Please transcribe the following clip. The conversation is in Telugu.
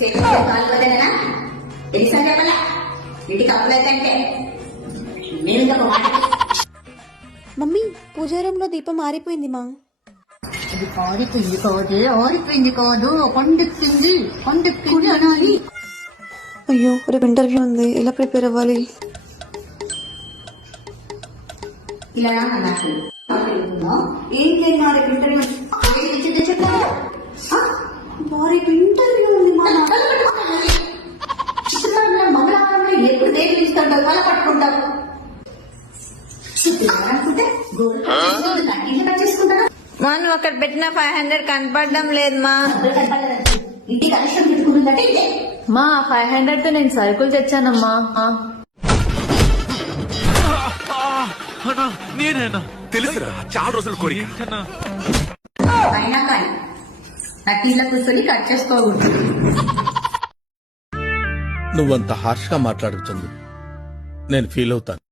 కాలు వదలనా ఎన్నిసార్లు చెప్పాలా ఇంటికి అప్పులైతే నేను ఇంకొక మాట మమ్మీ పూజా రూమ్ లో దీపం ఆరిపోయింది మా. అది ఆరిపోయింది కాదు ఆరిపోయింది కాదు కొండెక్కింది కొండెక్కింది అనాలి. అయ్యో రేపు ఇంటర్వ్యూ ఉంది, ఎలా ప్రిపేర్ అవ్వాలి? ఇలా నాకు ఏం లేదు మా రేపు ఇంటర్వ్యూ రేపు ఇంటర్వ్యూ ఉంది మా మంగళవారంలో ఎప్పుడు దేవుడు ఇస్తాడు వాళ్ళ పట్టుకుంటావు అనుకుంటే చేసుకుంటారా మా నువ్వు అక్కడ పెట్టిన 500 కనపడడం లేదు మా. ఇంటికి కనెక్షన్ పెట్టుకుంటుందంటే ఇదే మా 500 తో నేను సరుకులు తెచ్చానమ్మా. నేనేనా తెలుసురా, చాలా రోజులు కోరిక. అయినా కానీ నక్కీళ్ళ కూర్చొని కట్ చేసుకోకూడదు. నువ్వంత హార్ష్ గా మాట్లాడుతుంది నేను ఫీల్ అవుతాను.